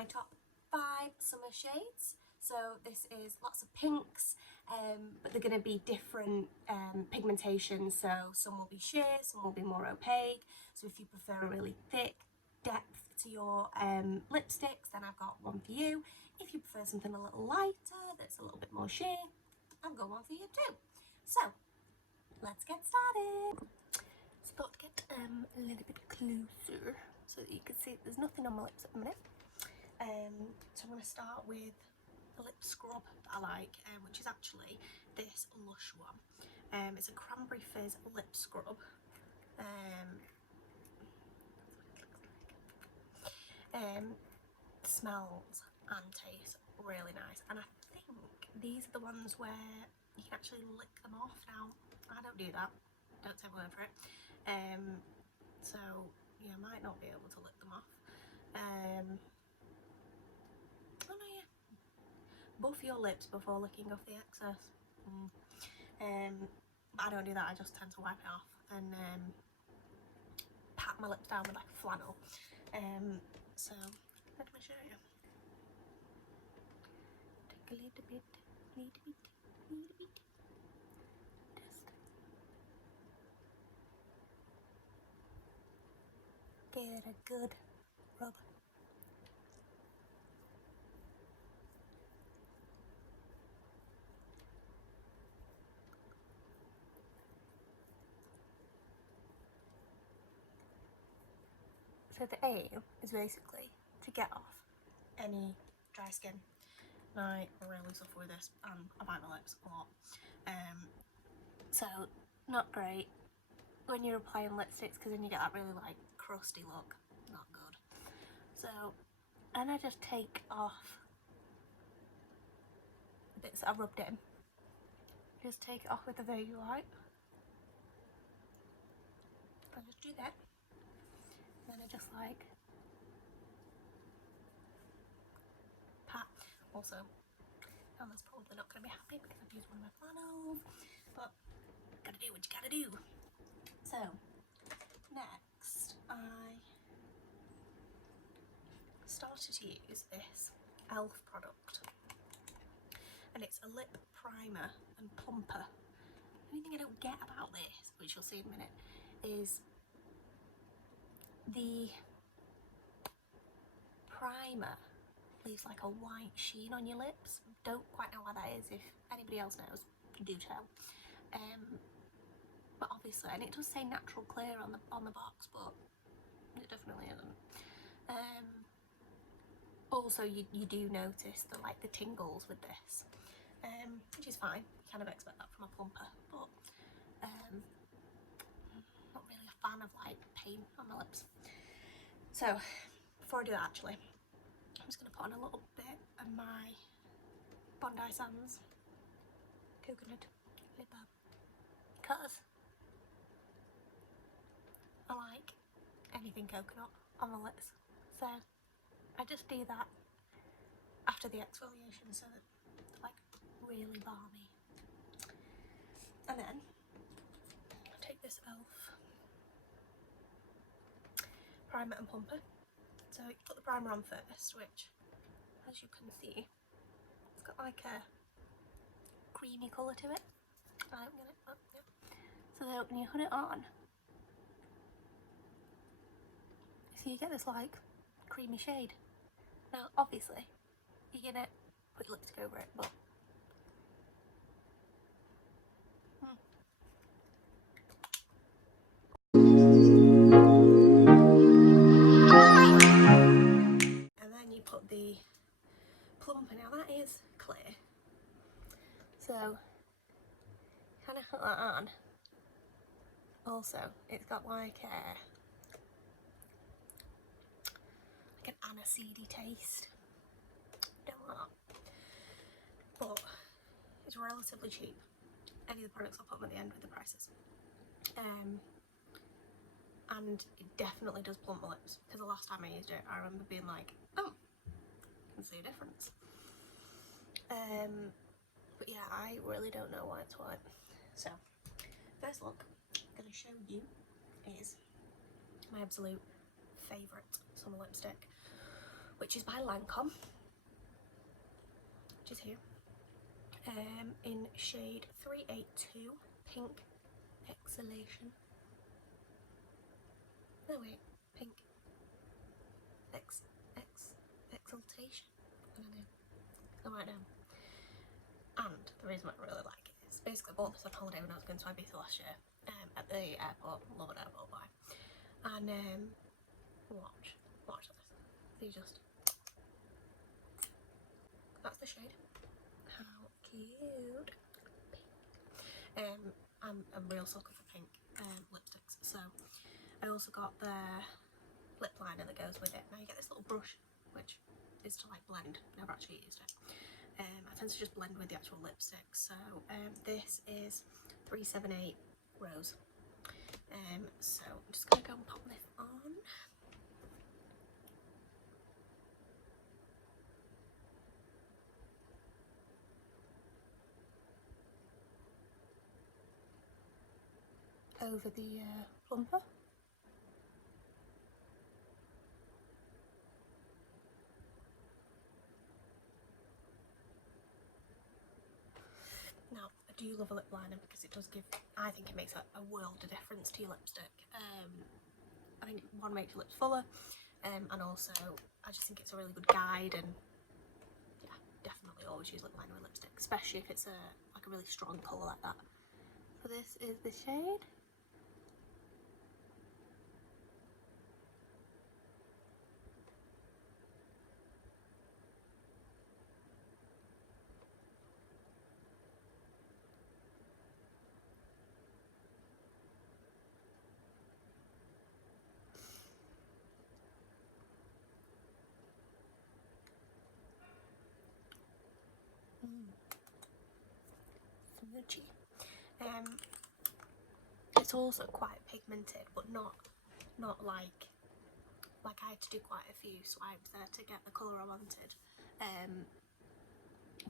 my top 5 summer shades. So this is lots of pinks, but they're going to be different pigmentations. So some will be sheer, some will be more opaque. So if you prefer a really thick depth to your lipsticks, then I've got one for you. If you prefer something a little lighter, that's a little bit more sheer, I've got one for you too. So let's get started. So I've got to get a little bit closer so that you can see there's nothing on my lips at the minute. So I'm going to start with a lip scrub that I like, which is actually this Lush one. It's a cranberry fizz lip scrub. Smells and tastes really nice, and I think these are the ones where you can actually lick them off. Now I don't do that, don't take my word for it, so you might not be able to lick them off. Oh no, yeah, buff your lips before licking off the excess. But I don't do that, I just tend to wipe it off and pat my lips down with like flannel. So let me show you. Take a little bit. Just get a good rub. So the aim is basically to get off any dry skin. And I really suffer with this, and I bite my lips a lot. So not great when you're applying lipsticks, because then you get that really like crusty look. Not good. So, and I just take off the bits that I rubbed in. Just take it off with a very light. I just do that. And then I just like pat. Also, Emma's probably not going to be happy because I've used one of my flannels, but gotta do what you gotta do. So next I started to use this e.l.f. product, and it's a lip primer and plumper. The only thing I don't get about this, which you'll see in a minute, is the primer leaves like a white sheen on your lips. Don't quite know why that is. If anybody else knows, do tell. But obviously, and it does say natural clear on the box, but it definitely isn't. Also, you do notice the tingles with this, which is fine. You kind of expect that from a plumper, but not really a fan of like pain on my lips. So before I do that, actually, I'm just going to put on a little bit of my Bondi Sands coconut lip balm, because I like anything coconut on my lips. So I just do that after the exfoliation so that they're like really balmy. And then I take this e.l.f. primer and plumper. So you put the primer on first, which, as you can see, it's got like a creamy colour to it. I don't get it, but yeah. So then when you put it on, so you get this like creamy shade. Now obviously you're gonna put your lipstick over it, but and then you put the plumper. Now that is clear, so kind of put that on. Also, it's got like an aniseedy taste. Don't like that. But it's relatively cheap. Any of the products I'll put them at the end with the prices. And it definitely does plump my lips, because the last time I used it I remember being like, oh, I can see a difference. But yeah, I really don't know why it's white. So first look I'm going to show you is my absolute favourite summer lipstick, which is by Lancome, which is here, in shade 382 Pink Exaltation. No wait, Pink Exaltation. I don't know. I'll write it down. And the reason why I really like it is basically I bought this on holiday when I was going to Ibiza last year, at the airport. Love an airport buy. And watch this. See, just that's the shade. How cute. Pink. I'm a real sucker for pink lipsticks, so I also got the lip liner that goes with it. Now you get this little brush, which is to like blend. Never actually used it. I tend to just blend with the actual lipstick. So this is 378 Rose. So I'm just gonna go and pop this on. Over the plumper. Now, I do love a lip liner because it does give, I think it makes a world of difference to your lipstick. I think one makes your lips fuller, and also I just think it's a really good guide, and yeah, definitely always use lip liner with lipstick, especially if it's like a really strong colour like that. So this is the shade. Smoochy. It's also quite pigmented, but not like I had to do quite a few swipes there to get the colour I wanted.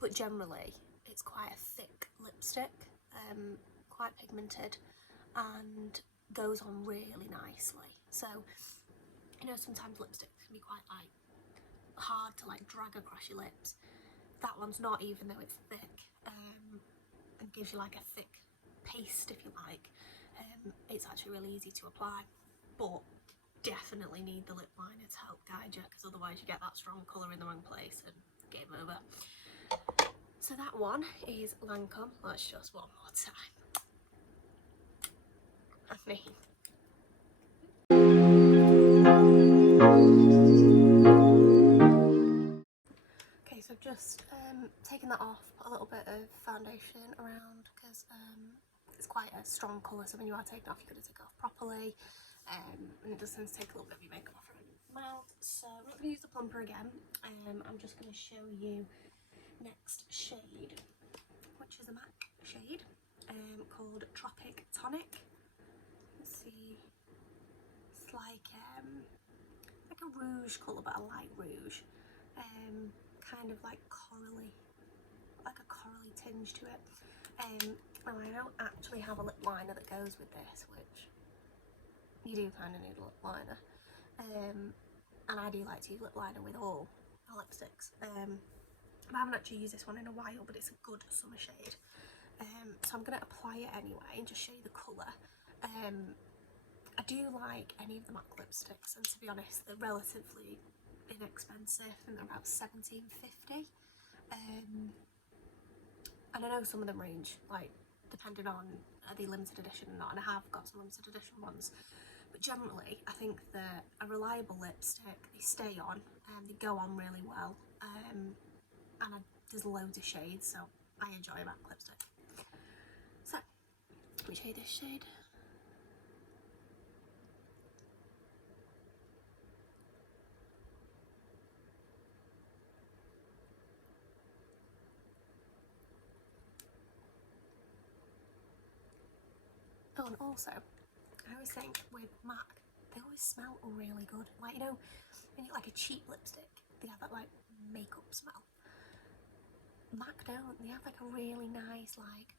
But generally it's quite a thick lipstick, quite pigmented, and goes on really nicely. So you know, sometimes lipsticks can be quite like hard to like drag across your lips. That one's not, even though it's thick, and gives you like a thick paste, if you like. It's actually really easy to apply, but definitely need the lip liner to help guide you, because otherwise you get that strong colour in the wrong place and game over. So that one is Lancome. Let's just one more time. I mean, okay, so I've just taken that off, put a little bit of foundation around, because it's quite a strong colour, so when you are taking it off, you've got to take it off properly, and it does tend to take a little bit of your makeup off your mouth. So I'm not going to use the plumper again. I'm just going to show you next shade, which is a MAC shade called Tropic Tonic. Let's see, it's like a rouge colour, but a light rouge, kind of like corally, like a corally tinge to it. And I don't actually have a lip liner that goes with this, which you do kind of need a lip liner, and I do like to use lip liner with all the lipsticks. I haven't actually used this one in a while, but it's a good summer shade. So I'm going to apply it anyway and just show you the colour. I do like any of the MAC lipsticks, and to be honest, they're relatively inexpensive. I think they're about £17.50. And I know some of them range, like, depending on are they limited edition or not, and I have got some limited edition ones. But generally, I think they're a reliable lipstick. They stay on, and they go on really well. And there's loads of shades, so I enjoy MAC lipstick. So, let me show you this shade. Oh, and also, I always think with MAC, they always smell really good. Like, you know, when you get like a cheap lipstick, they have that like makeup smell. MAC don't. They have like a really nice, like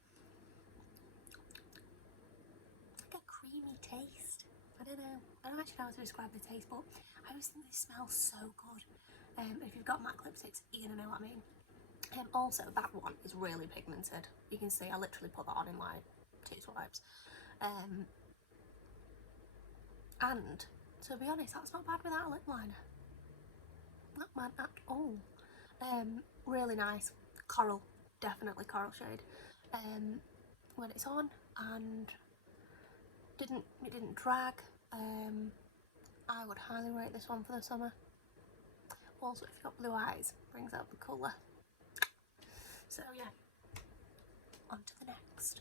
a creamy taste. I don't know. I don't actually know how to describe the taste, but I always think they smell so good. If you've got matte lipsticks, you're gonna know what I mean. Also, that one is really pigmented. You can see I literally put that on in like 2 swipes. And to be honest, that's not bad without a lip liner. Not bad at all. Really nice. Coral, definitely coral shade. When it's on, and it didn't drag. I would highly rate this one for the summer. Also, if you've got blue eyes, brings out the colour. So yeah, on to the next.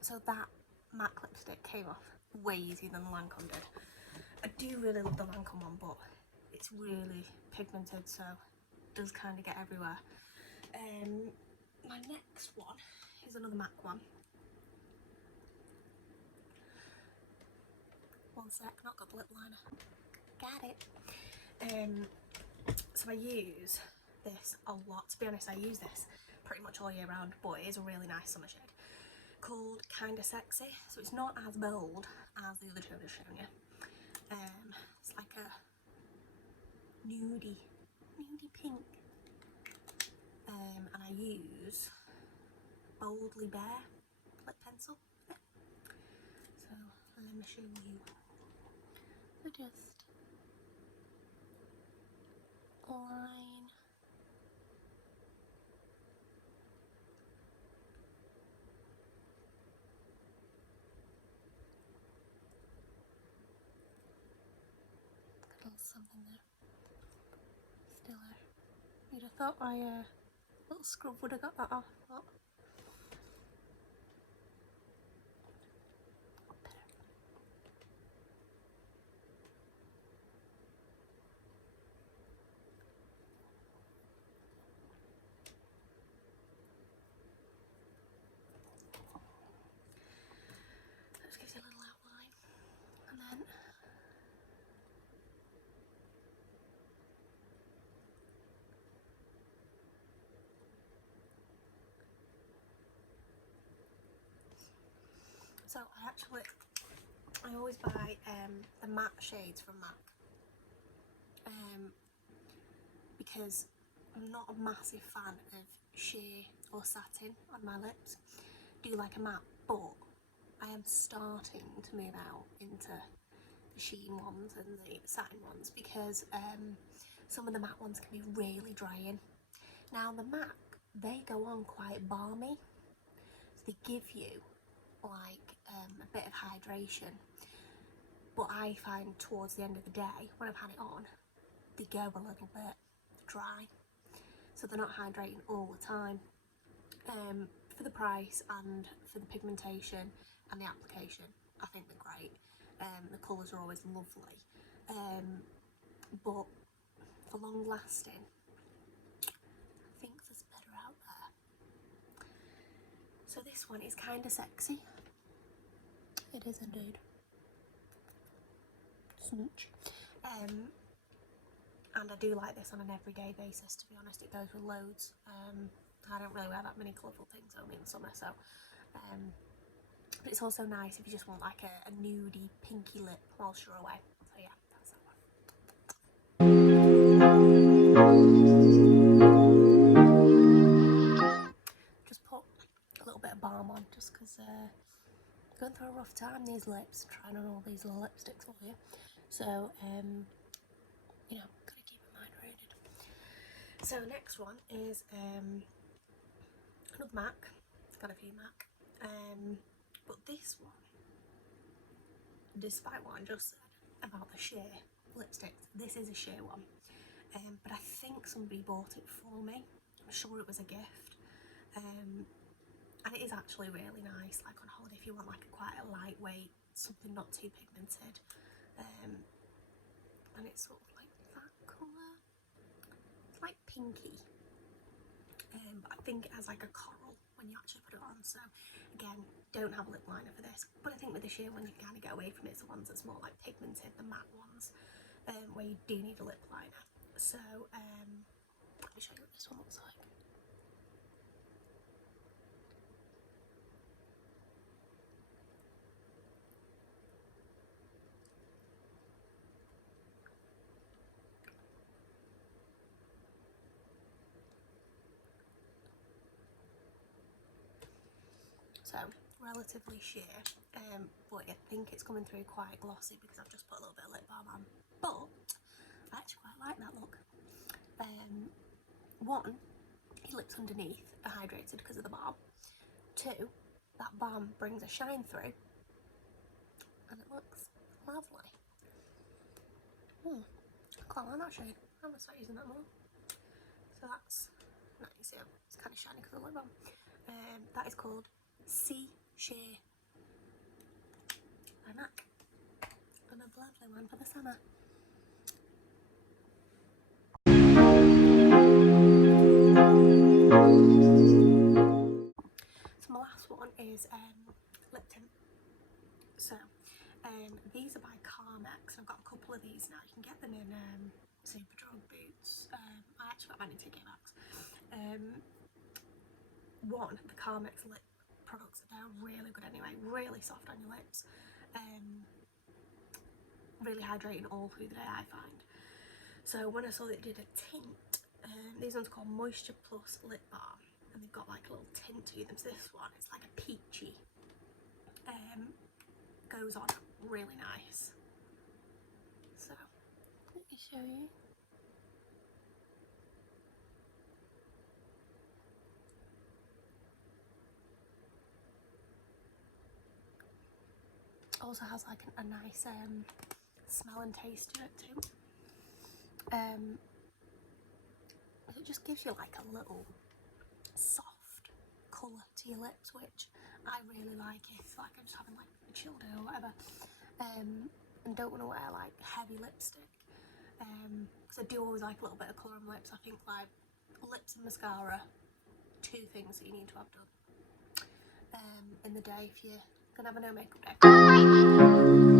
So that matte lipstick came off way easier than the Lancome did. I do really love the Lancome one, but it's really pigmented, so it does kind of get everywhere. My next one is another MAC one. One sec, not got the lip liner. Got it. So I use this a lot. To be honest, I use this pretty much all year round, but it is a really nice summer shade called Kinda Sexy. So it's not as bold as the other two I've just shown you. It's like a nudie pink. And I use Boldly Bare lip pencil. So let me show you. So just line. Something there. Still there. You'd have thought my little scrub would have got that off, but that just gives you a little outline, and then so I always buy the matte shades from MAC because I'm not a massive fan of sheer or satin on my lips. I do like a matte, but I am starting to move out into the sheen ones and the satin ones because some of the matte ones can be really drying. Now the MAC, they go on quite balmy, so they give you like a bit of hydration, but I find towards the end of the day when I've had it on, they go a little bit dry, so they're not hydrating all the time. For the price and for the pigmentation and the application, I think they're great. The colours are always lovely, but for long lasting, I think there's better out there. So this one is Kinda Sexy. It is indeed. Smooch. And I do like this on an everyday basis, to be honest. It goes with loads. I don't really wear that many colourful things, only in summer, so but it's also nice if you just want like a nudie pinky lip whilst you're away. So yeah, that's that one. Just put a little bit of balm on, just because going through a rough time, these lips, trying on all these little lipsticks for you. So you know, gotta keep them hydrated. So next one is another MAC. Got a few MAC. But this one, despite what I just said about the sheer lipsticks, this is a sheer one. But I think somebody bought it for me. I'm sure it was a gift. And it is actually really nice, like on holiday, if you want like quite a lightweight, something not too pigmented. And it's sort of like that colour. It's like pinky. But I think it has like a coral when you actually put it on. So again, don't have a lip liner for this. But I think with the sheer one, you can kind of get away from it. It's the ones that's more like pigmented, the matte ones. where you do need a lip liner. So let me show you what this one looks like. So relatively sheer, but I think it's coming through quite glossy because I've just put a little bit of lip balm on. But I actually quite like that look. One, your lips underneath are hydrated because of the balm. Two, that balm brings a shine through, and it looks lovely. I quite like that shade. I'm gonna start using that more. So that's nice. Yeah, it's kind of shiny because of the lip balm. That is called Sea Shea by MAC. Another lovely one for the summer. So my last one is lip tint. So these are by Carmex. I've got a couple of these now. You can get them in Superdrug, Boots. I actually got mine in TK Maxx. One, the Carmex lip products are really good anyway, really soft on your lips, really hydrating all through the day, I find. So when I saw that it did a tint, these ones are called Moisture Plus Lip Balm, and they've got like a little tint to them. So this one is like a peachy, goes on really nice. So let me show you. Also has like a nice smell and taste to it too. It just gives you like a little soft colour to your lips, which I really like if like I'm just having like a chill day or whatever, and don't want to wear like heavy lipstick, because I do always like a little bit of colour on my lips. I think like lips and mascara, two things that you need to have done in the day if you're gonna have a no makeup day.